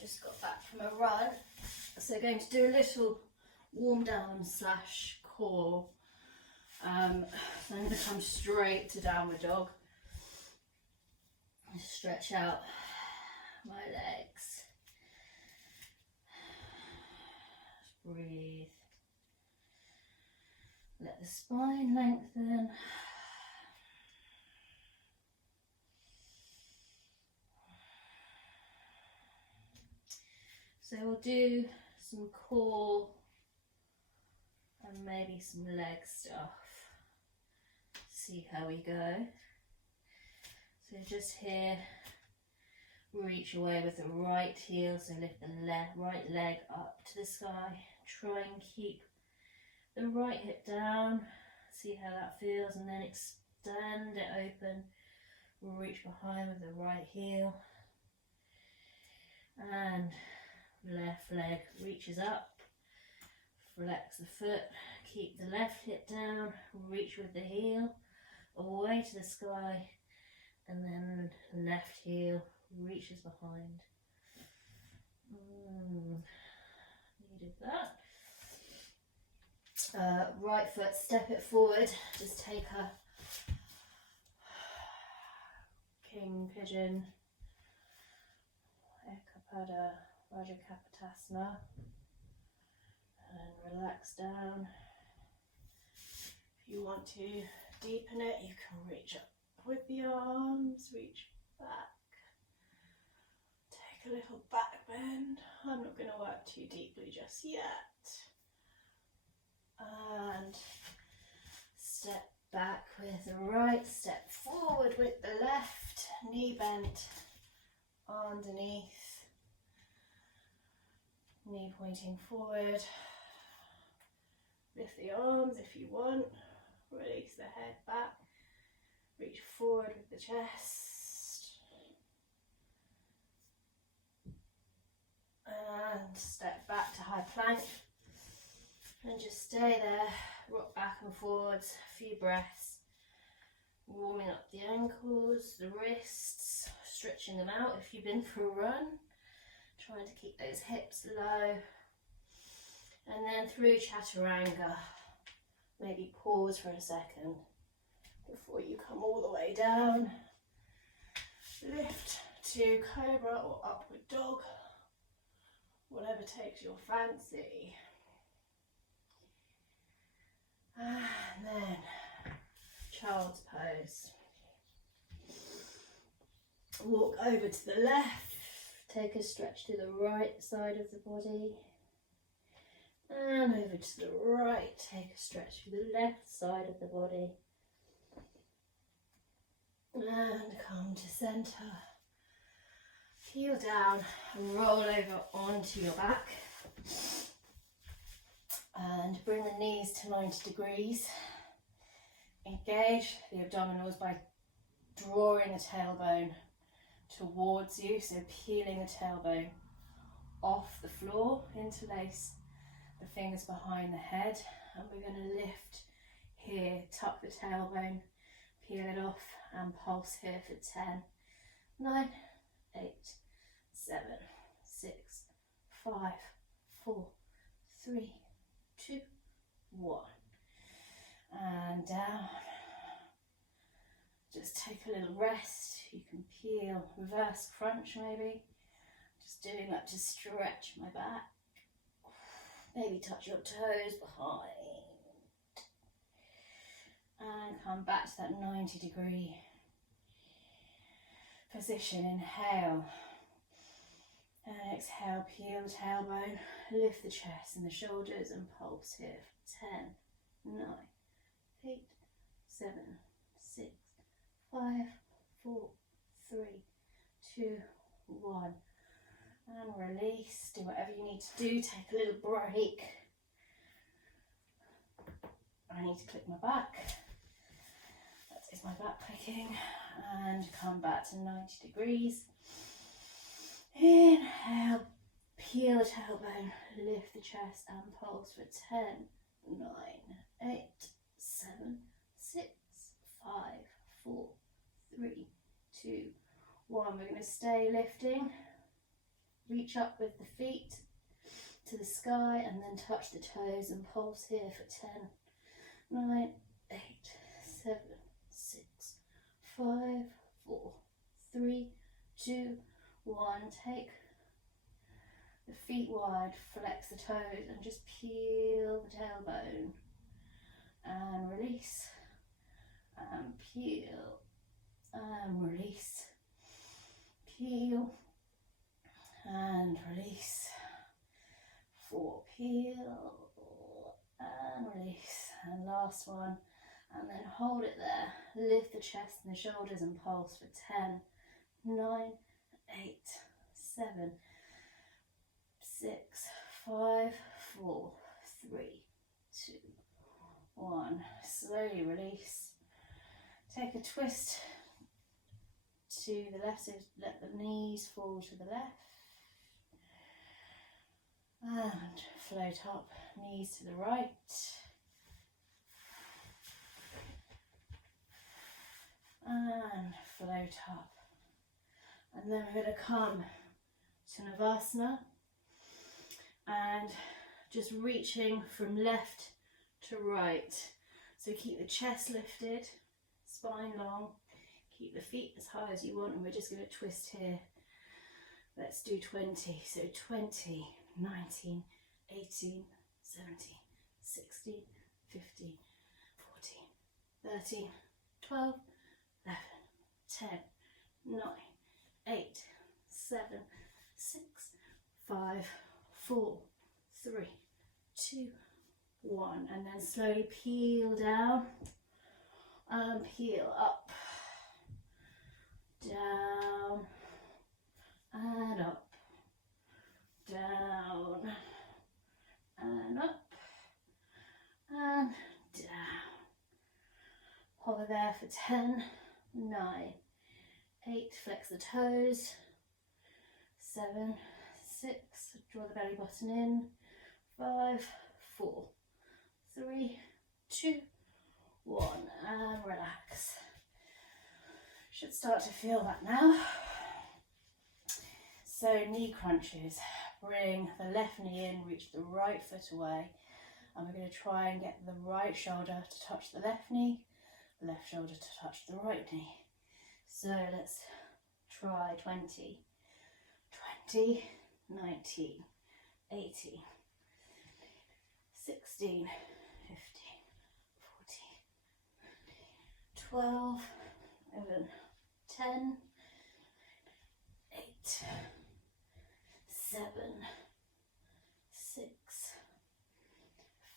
just got back from a run, so going to do a little warm down slash core. So I'm going to come straight to downward dog. Stretch out my legs. Just breathe. Let the spine lengthen. So we'll do some core and maybe some leg stuff. See how we go. So just here, reach away with the right heel, so lift the right leg up to the sky. Try and keep the right hip down, see how that feels, and then extend it open. Reach behind with the right heel. And left leg reaches up, flex the foot, keep the left hip down, reach with the heel, away to the sky, and then left heel reaches behind. Needed that. Right foot, step it forward, just take a king pigeon, Ekapada Rajakapatasana, and relax down. If you want to deepen it, you can reach up with the arms, reach back, take a little back bend. I'm not going to work too deeply just yet. And step back with the right, step forward with the left, knee bent underneath, knee pointing forward. Lift the arms if you want, release the head back, reach forward with the chest, and step back to high plank, and just stay there, rock back and forwards, a few breaths, warming up the ankles, the wrists, stretching them out if you've been for a run, trying to keep those hips low. And then through Chaturanga, maybe pause for a second before you come all the way down. Lift to Cobra or Upward Dog, whatever takes your fancy. And then Child's Pose. Walk over to the left, take a stretch to the right side of the body. And over to the right, take a stretch to the left side of the body. And come to centre. Heel down and roll over onto your back. And bring the knees to 90 degrees. Engage the abdominals by drawing the tailbone towards you, so peeling the tailbone off the floor, interlace the fingers behind the head, and we're going to lift here, tuck the tailbone, peel it off, and pulse here for 10, 9, 8, 7, 6, 5, 4, 3, 2, 1, and down. Just take a little rest. You can peel, reverse crunch maybe, just doing that to stretch my back. Maybe touch your toes behind. And come back to that 90 degree position. Inhale. And exhale, peel the tailbone, lift the chest and the shoulders, and pulse here for 10, 9, 8, 7, 6, 5, 4, 3, 2, 1. And release, do whatever you need to do, take a little break. I need to click my back. That is my back clicking. And come back to 90 degrees. Inhale, peel the tailbone, lift the chest and pulse for 10, 9, 8, 7, 6, 5, 4, 3, 2, 1. We're going to stay lifting. reach up with the feet to the sky and then touch the toes and pulse here for 10, 9, 8, 7, 6, 5, 4, 3, 2, 1. Take the feet wide, flex the toes and just peel the tailbone and release and peel and release, peel and release, 4, peel and release, and last one, and then hold it there, lift the chest and the shoulders and pulse for 10, 9, 8, 7, 6, 5, 4, 3, 2, 1. Slowly release. Take a twist to the left, so let the knees fall to the left. And float up, knees to the right. And float up. And then we're going to come to Navasana. And just reaching from left to right. So keep the chest lifted, spine long, keep the feet as high as you want, and we're just going to twist here. Let's do 20. So 20, 19, 18, 17, 16, 15, 14, 13, 12, 11, 10, 9, 8, 7, 6, 5, 4, 3, 2, 1, and then slowly peel down and peel up, down and up, down and up and down. Hover there for 10, 9, 8, flex the toes, 7, 6, draw the belly button in, 5, 4, 3, 2, 1, and relax. Should start to feel that now. So knee crunches, bring the left knee in, reach the right foot away, and we're going to try and get the right shoulder to touch the left knee, left shoulder to touch the right knee. So let's try 20, 20, 19, 18, 16, 15, 14, 12, 11, 10, 8, 7, 6,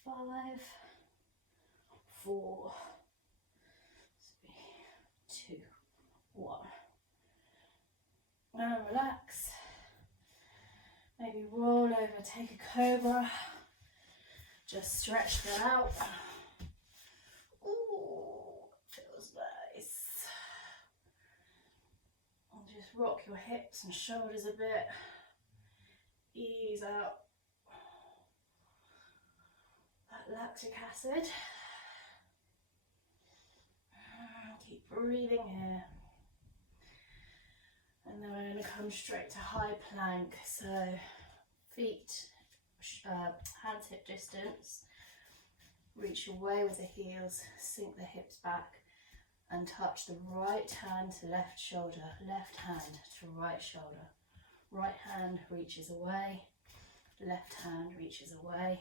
5, 4, 3, 2, 1. And relax. Maybe roll over, take a cobra. Just stretch that out. Ooh, feels nice. And just rock your hips and shoulders a bit. Ease out that lactic acid. Keep breathing here. And then we're going to come straight to high plank. So feet, hands hip distance. Reach away with the heels, sink the hips back and touch the right hand to left shoulder, left hand to right shoulder. Right hand reaches away, left hand reaches away.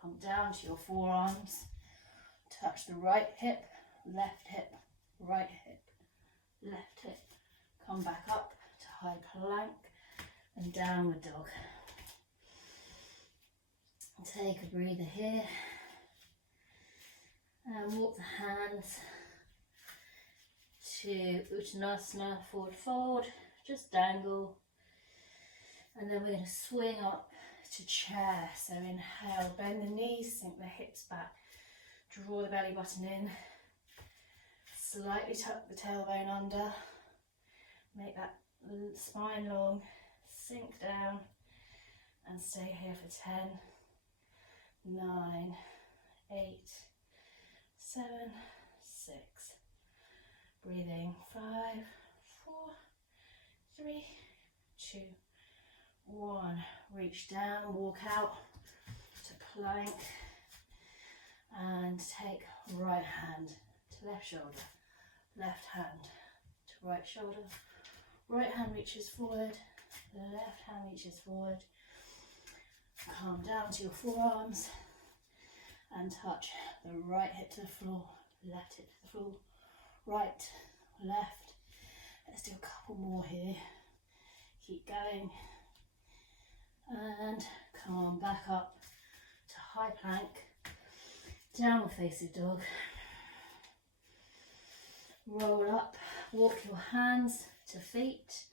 Come down to your forearms, touch the right hip, left hip, right hip, left hip. Come back up to high plank and downward dog. Take a breather here and walk the hands to Uttanasana, forward fold, just dangle. And then we're going to swing up to chair. So inhale, bend the knees, sink the hips back, draw the belly button in, slightly tuck the tailbone under, make that spine long, sink down and stay here for 10, 9, 8, 7, 6, breathing 5, 4, 3, 2, 1. Reach down, walk out to plank, and take right hand to left shoulder, left hand to right shoulder, right hand reaches forward, left hand reaches forward. Calm down to your forearms and touch the right hip to the floor, left hip to the floor, right, left. Let's do a couple more here. Keep going. And come back up to high plank, downward facing dog. Roll up, walk your hands to feet.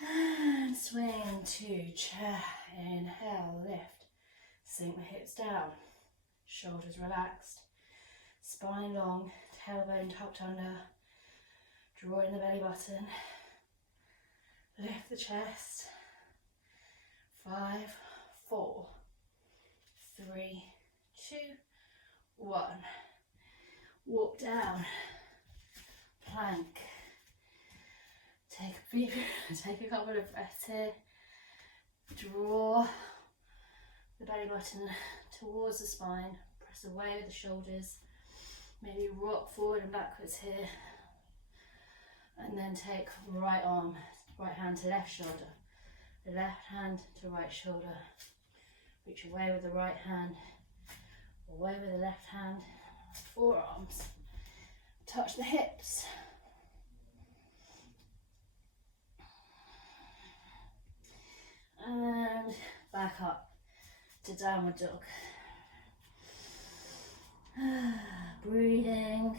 And swing to chair. Inhale, lift. Sink the hips down. Shoulders relaxed. Spine long, tailbone tucked under. Draw in the belly button. Lift the chest. 5, 4, 3, 2, 1. Walk down. Plank. Take a couple of breaths here. Draw the belly button towards the spine. Press away with the shoulders. Maybe rock forward and backwards here. And then take right arm, right hand to left shoulder. The left hand to right shoulder. Reach away with the right hand. Away with the left hand. Forearms. Touch the hips. And back up to downward dog. Breathing.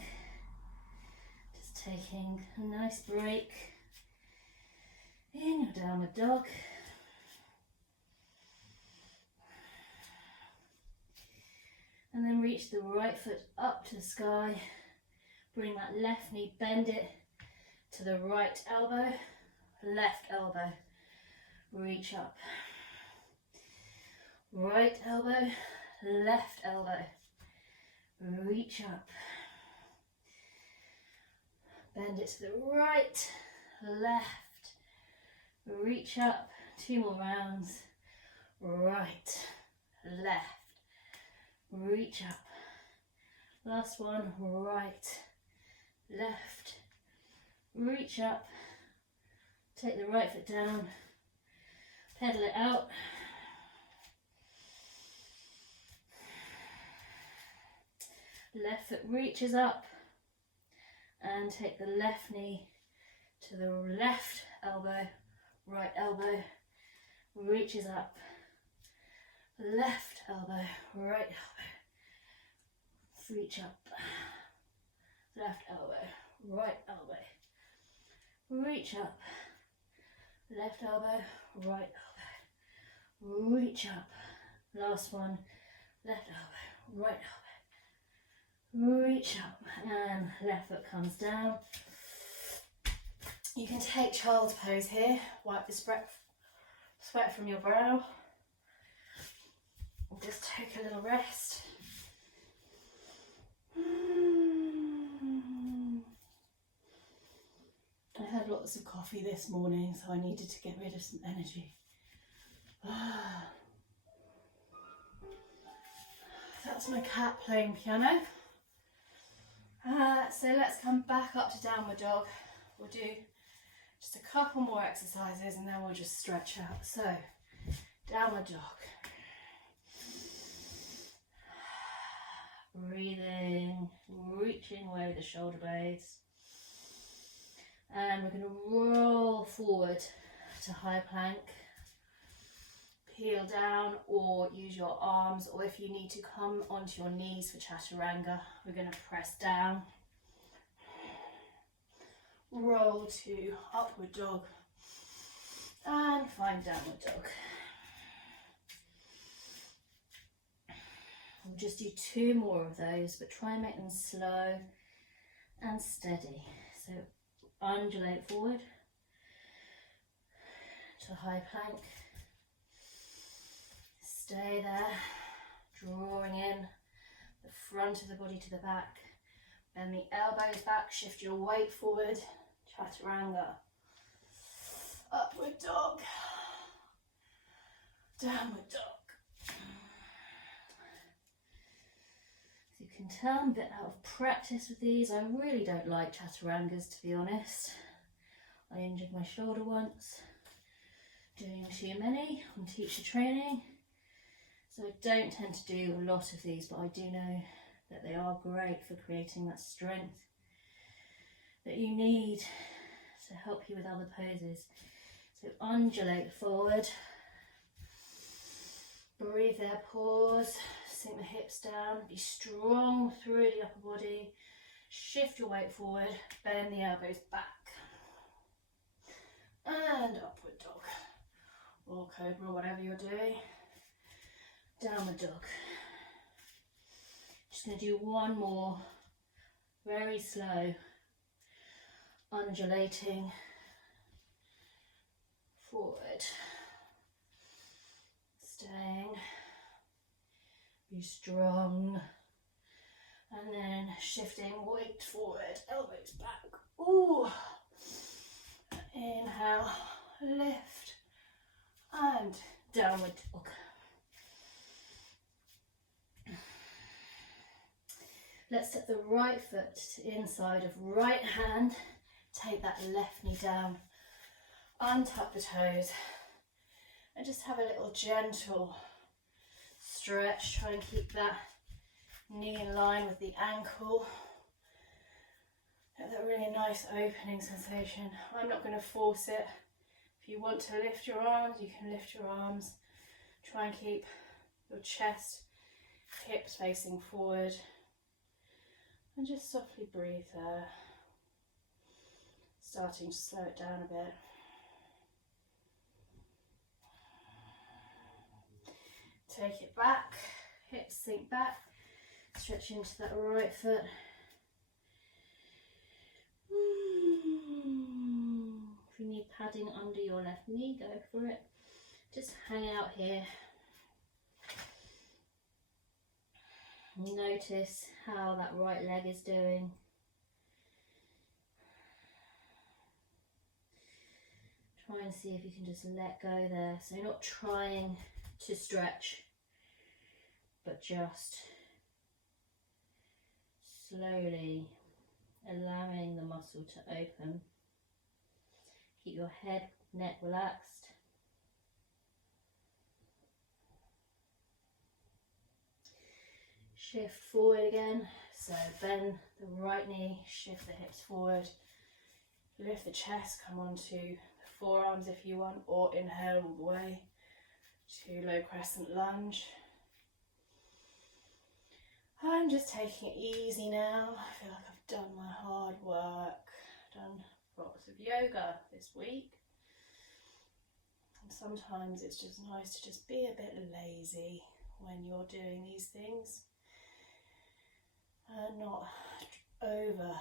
Just taking a nice break in your downward dog. And then reach the right foot up to the sky. Bring that left knee, bend it to the right elbow, left elbow. Reach up. Right elbow, left elbow. Reach up. Bend it to the right, left. Reach up. 2 more rounds. Right, left. Reach up. Last one. Right, left. Reach up. Take the right foot down. Pedal it out. Left foot reaches up and take the left knee to the left elbow, right elbow reaches up, left elbow, right elbow, reach up, left elbow, right elbow, reach up, left elbow, right elbow, reach up, last one, left elbow, right elbow, reach up, and left foot comes down. You can take child's pose here, wipe the sweat from your brow, and just take a little rest. I had lots of coffee this morning, so I needed to get rid of some energy. That's my cat playing piano. So let's come back up to downward dog. We'll do just a couple more exercises and then we'll just stretch out. So, downward dog. Breathing, reaching away with the shoulder blades. And we're going to roll forward to high plank. Peel down or use your arms, or if you need to come onto your knees for chaturanga, we're going to press down. Roll to upward dog and find downward dog. We'll just do 2 more of those, but try and make them slow and steady. So undulate forward to high plank. Stay there, drawing in the front of the body to the back. Bend the elbows back, shift your weight forward. Chaturanga. Upward dog. Downward dog. You can tell I'm a bit out of practice with these. I really don't like chaturangas, to be honest. I injured my shoulder once doing too many on teacher training, so I don't tend to do a lot of these, but I do know that they are great for creating that strength that you need to help you with other poses. So undulate forward, breathe there, pause, sink the hips down, be strong through the upper body, shift your weight forward, bend the elbows back, and upward dog, or cobra, whatever you're doing, downward dog. Just going to do one more, very slow, undulating forward, staying, be strong, and then shifting weight forward, elbows back. Ooh, inhale, lift, and downward dog. Let's set the right foot to the inside of right hand, take that left knee down, untuck the toes, and just have a little gentle stretch. Try and keep that knee in line with the ankle. Get that really nice opening sensation. I'm not going to force it. If you want to lift your arms, you can lift your arms. Try and keep your chest, hips facing forward. And just softly breathe there. Starting to slow it down a bit. Take it back, hips sink back, stretch into that right foot. If you need padding under your left knee, go for it. Just hang out here. Notice how that right leg is doing. Try and see if you can just let go there. So you're not trying to stretch, but just slowly allowing the muscle to open. Keep your head, neck relaxed. Shift forward again, so bend the right knee, shift the hips forward, lift the chest, come onto the forearms if you want, or inhale all the way to low crescent lunge. I'm just taking it easy now. I feel like I've done my hard work, done lots of yoga this week. And sometimes it's just nice to just be a bit lazy when you're doing these things. And not over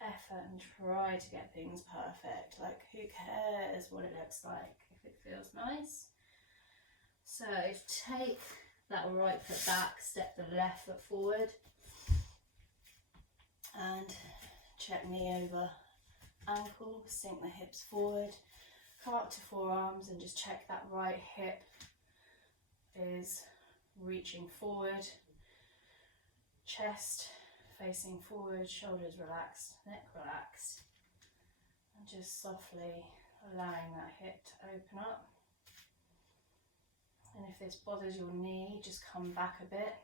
effort and try to get things perfect. Like, who cares what it looks like if it feels nice? So take that right foot back, step the left foot forward, and check knee over ankle, sink the hips forward, come up to forearms and just check that right hip is reaching forward, chest facing forward, shoulders relaxed, neck relaxed, and just softly allowing that hip to open up. And if this bothers your knee, just come back a bit,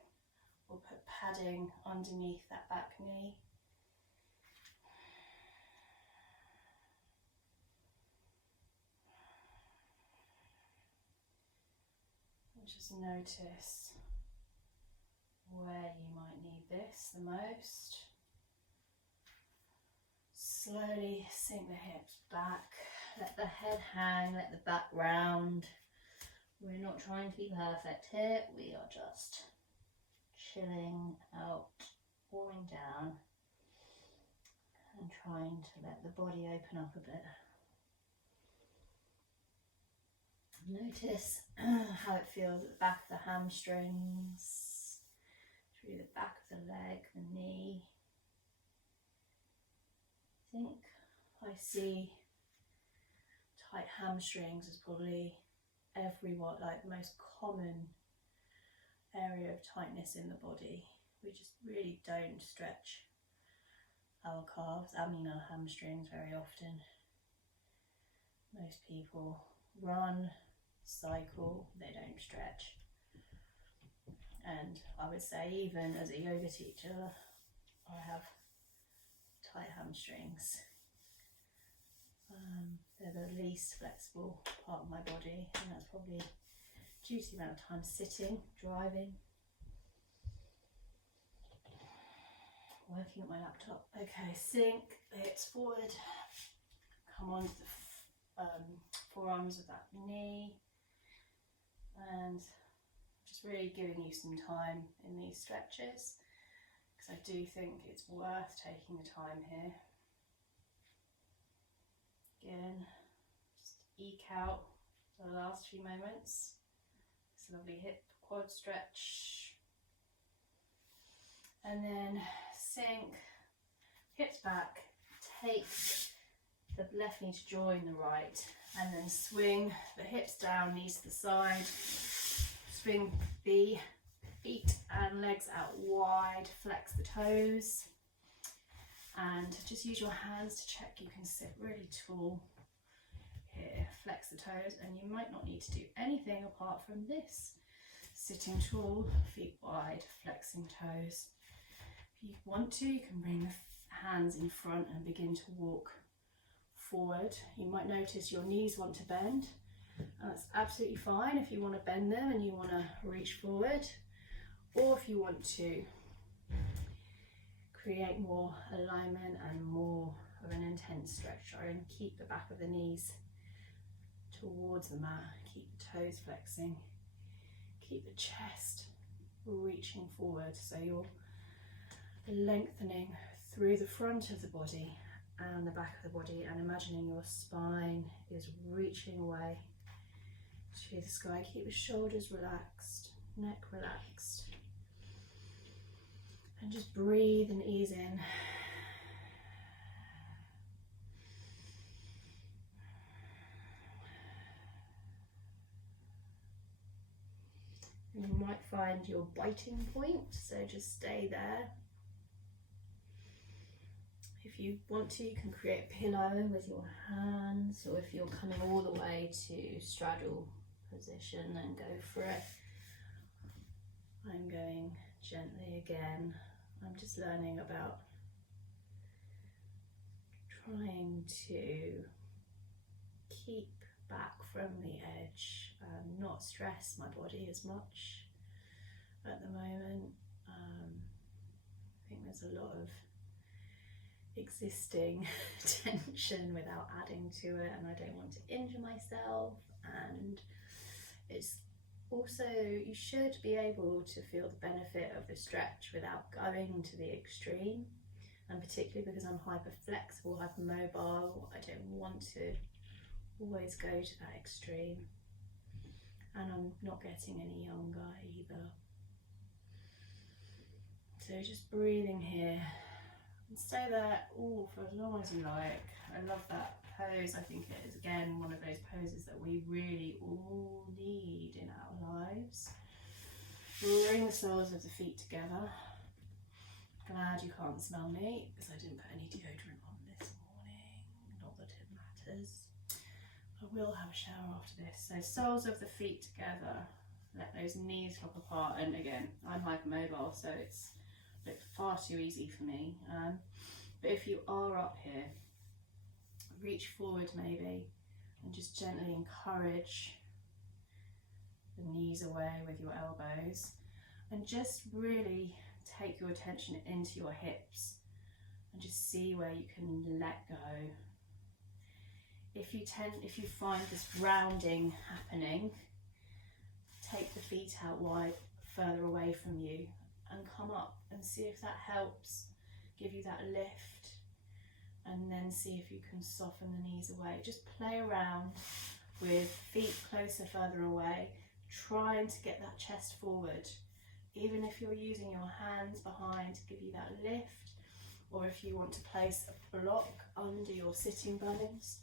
or put padding underneath that back knee. And just notice where you might need this the most. Slowly sink the hips back, let the head hang, let the back round. We're not trying to be perfect here, we are just chilling out, warming down, and trying to let the body open up a bit. Notice how it feels at the back of the hamstrings, through the back of the leg, the knee. I think I see tight hamstrings as probably everyone, like the most common area of tightness in the body. We just really don't stretch our calves, our hamstrings very often. Most people run, cycle, they don't stretch. And I would say, even as a yoga teacher, I have tight hamstrings. They're the least flexible part of my body, and that's probably due to the amount of time sitting, driving, working at my laptop. Okay, sink the hips forward, come on to the forearms of that knee, and just really giving you some time in these stretches, because I do think it's worth taking the time here. Again, just eke out the last few moments. This lovely hip quad stretch. And then sink, hips back, take the left knee to join the right, and then swing the hips down, knees to the side. Swing the feet and legs out wide, flex the toes. And just use your hands to check you can sit really tall here. Flex the toes, and you might not need to do anything apart from this. Sitting tall, feet wide, flexing toes. If you want to, you can bring the hands in front and begin to walk forward. You might notice your knees want to bend. That's absolutely fine if you want to bend them and you want to reach forward, or if you want to create more alignment and more of an intense stretch, and keep the back of the knees towards the mat, keep the toes flexing, keep the chest reaching forward, so you're lengthening through the front of the body and the back of the body, and imagining your spine is reaching away to the sky. Keep the shoulders relaxed, neck relaxed. And just breathe and ease in. You might find your biting point, so just stay there. If you want to, you can create a pillow with your hands, or if you're coming all the way to straddle position, then go for it. I'm going gently again. I'm just learning about trying to keep back from the edge, not stress my body as much at the moment. I think there's a lot of existing tension without adding to it, and I don't want to injure myself. And it's also, you should be able to feel the benefit of the stretch without going to the extreme, and particularly because I'm hyper flexible, hypermobile, I don't want to always go to that extreme, and I'm not getting any younger either. So just breathing here, and stay there for as long as you like. I love that pose. I think it is, again, one of those poses that we really all need in our lives. Bring the soles of the feet together. Glad you can't smell me, because I didn't put any deodorant on this morning. Not that it matters. I will have a shower after this. So soles of the feet together. Let those knees flop apart. And again, I'm hypermobile, so it's looked far too easy for me. But if you are up here, reach forward maybe, and just gently encourage the knees away with your elbows, and just really take your attention into your hips and just see where you can let go. If you find this rounding happening, take the feet out wide, further away from you, and come up and see if that helps give you that lift. And then see if you can soften the knees away. Just play around with feet closer, further away, trying to get that chest forward. Even if you're using your hands behind to give you that lift, or if you want to place a block under your sitting bones,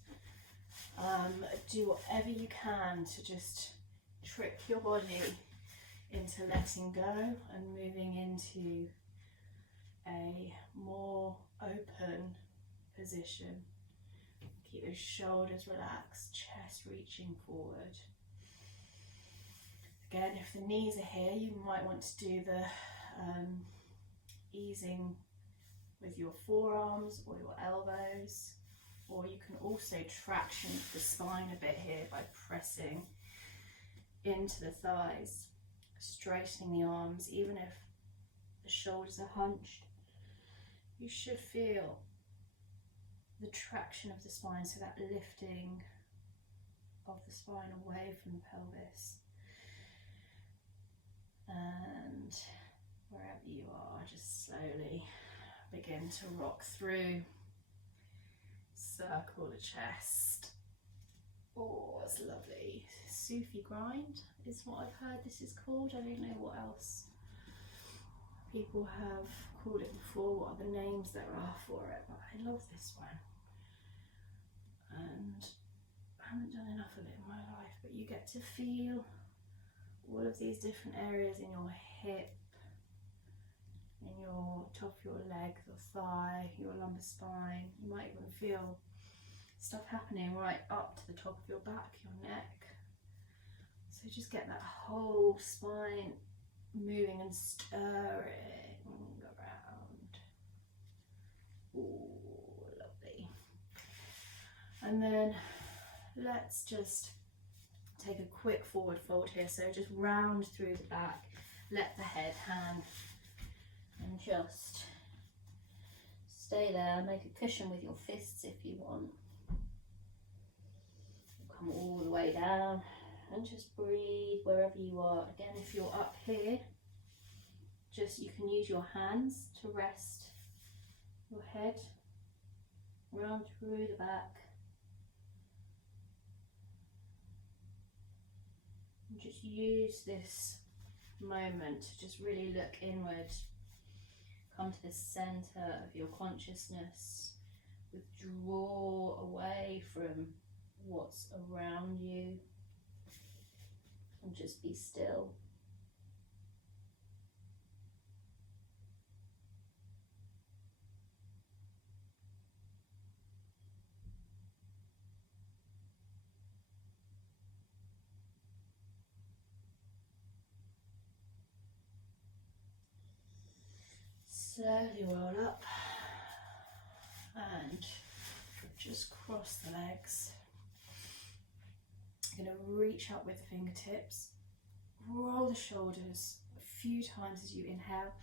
do whatever you can to just trick your body into letting go and moving into a more open position. Keep those shoulders relaxed, chest reaching forward. Again, if the knees are here, you might want to do the easing with your forearms or your elbows, or you can also traction the spine a bit here by pressing into the thighs, straightening the arms. Even if the shoulders are hunched, you should feel the traction of the spine, so that lifting of the spine away from the pelvis. And wherever you are, just slowly begin to rock through. Circle the chest. Oh, it's lovely. Sufi grind is what I've heard this is called. I don't know what else people have called it before, what other names there are for it, but I love this one. And I haven't done enough of it in my life, but you get to feel all of these different areas in your hip, in your top of your leg, your thigh, your lumbar spine. You might even feel stuff happening right up to the top of your back, your neck. So just get that whole spine moving and stirring around. Ooh, lovely. And then let's just take a quick forward fold here. So just round through the back, let the head hang, and just stay there. Make a cushion with your fists if you want. Come all the way down and just breathe wherever you are. Again, if you're up here, just you can use your hands to rest your head, round through the back. And just use this moment to just really look inward. Come to the center of your consciousness. Withdraw away from what's around you and just be still. Slowly roll up and just cross the legs. You're going to reach up with the fingertips, roll the shoulders a few times as you inhale.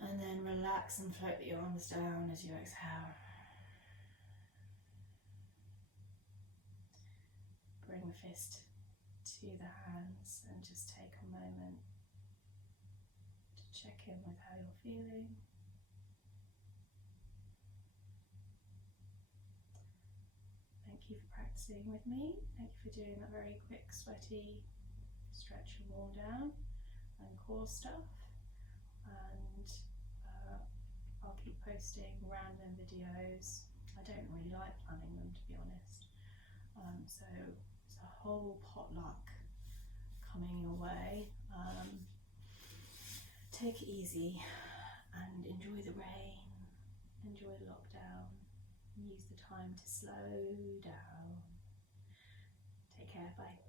And then relax and float the arms down as you exhale. Bring the fist to the hands and just take a moment to check in with how you're feeling. Thank you for practicing with me. Thank you for doing that very quick, sweaty stretch and warm down and core stuff. And I'll keep posting random videos. I don't really like planning them, to be honest. So it's a whole potluck coming your way. Take it easy and enjoy the rain, enjoy the lockdown, use the time to slow down. Take care, bye.